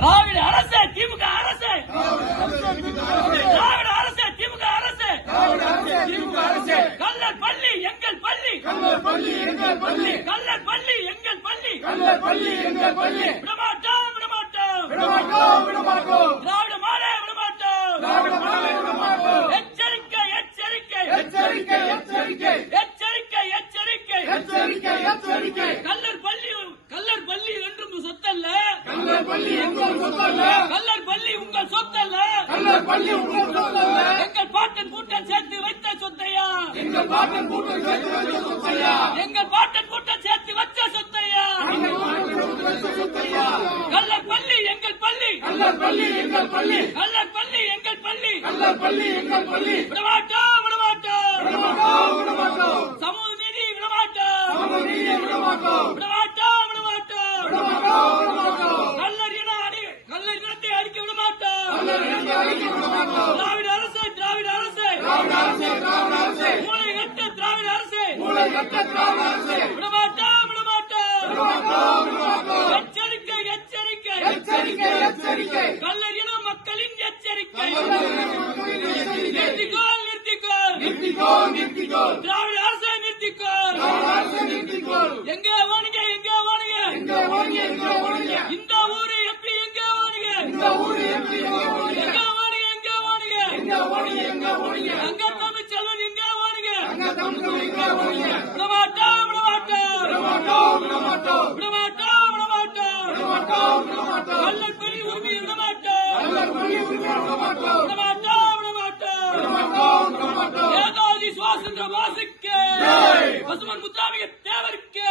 திராவிட அரசு திமுக அரசு, திராவிட அரசு திமுக அரசு, கள்ளர் பள்ளி எங்கள் பள்ளி, கள்ளர் பள்ளி எங்கள் பள்ளி, கள்ளர் பள்ளி எங்கள் பள்ளி, கள்ளர் பள்ளி எங்கள் பள்ளி, விடமாட்டோம் விடமாட்டோம் விடமாட்டோம் விடமாட்டோம், திராவிட மாடே விடமாட்டோம், திராவிட மாடே விடமாட்டோம், எச்சரிக்கை எச்சரிக்கை எச்சரிக்கை எச்சரிக்கை எச்சரிக்கை எச்சரிக்கை எச்சரிக்கை எச்சரிக்கை, கள்ளர் பள்ளி என்றும் சொத்தல்ல, கள்ளர் பள்ளி எங்கள் சொத்தல்ல, கள்ளர் பள்ளி உங்கள் சொத்தல்ல, கள்ளர் பள்ளி உங்கள் சொத்தல்ல, எங்கள் பாட்டன் கூட்டம் சேர்த்து வைத்த சொத்தையா, எங்கள் பாட்டன் கூட்டம் சேர்த்து வைத்த சொத்தையா, எங்கள் பாட்டன் கூட்டம் சேர்த்து வச்ச சொத்தையா, கள்ளர் பள்ளி எங்கள் பள்ளி, கள்ளர் பள்ளி எங்கள் பள்ளி, கள்ளர் பள்ளி எங்கள் பள்ளி, கள்ளர் பள்ளி எங்கள் பள்ளி, விடமாட்டோம் விடமாட்டோம் விடமாட்டோம் விடமாட்டோம், சமூக நீதி விடமாட்டோம், சமூக நீதி விடமாட்டோம், விடமாட்டோம் விடமாட்டோம் விடமாட்டோம் விடமாட்டோம், கள்ளர் இனத்தை அடிக்க விடமாட்டோம், கள்ளர் இனத்தை அடிக்க விடமாட்டோம், திராவிட அரசு திராவிட அரசு, திராவிட அரசு திராவிட அரசு, மூளை கட்ட திராவிட அரசு, மூளை கட்ட திராவிட அரசு, விடமாட்டோம் விடமாட்டோம் விடமாட்டோம் விடமாட்டோம், எச்சரிக்கை எச்சரிக்கை எச்சரிக்கை எச்சரிக்கை, கள்ளர் இன மக்களின் எச்சரிக்கை, நிறுத்திக்கோள் நிறுத்திக்கோள் நிறுத்திக்கோள் நிறுத்திக்கோள், திராவிட அரசை நிறுத்திக்கோள், திராவிட அரசை நிறுத்திக்கோள், எங்கே ஓடுங்க எங்கே ஓடுங்க எங்கே ஓடுங்க எங்கே ஓடுங்க, இந்த ஊரு எப்படி எங்கே ஓடுங்க, இந்த ஊரு எப்படி எங்கே ஓடுங்க, எங்கே ஓடுங்க எங்கே ஓடுங்க எங்கே ஓடுங்க எங்கே ஓடுங்க, அங்க தமிழ் செல்வன் எங்கே ஓடுங்க, அங்க தமிழ் செல்வன் எங்கே ஓடுங்க, விடமாட்டோம் விடமாட்டோம் விடமாட்டோம் விடமாட்டோம் விடமாட்டோம் விடமாட்டோம் விடமாட்டோம் விடமாட்டோம், கள்ளர் பள்ளி உரிமை விடமாட்டோம், கள்ளர் பள்ளி உரிமை விடமாட்டோம், விடமாட்டோம் விடமாட்டோம் விடமாட்டோம் விடமாட்டோம், நேதாஜி சுபாஷ் சந்திர போஸுக்கு, பசுமன் முத்துராமலிங்க தேவருக்கு,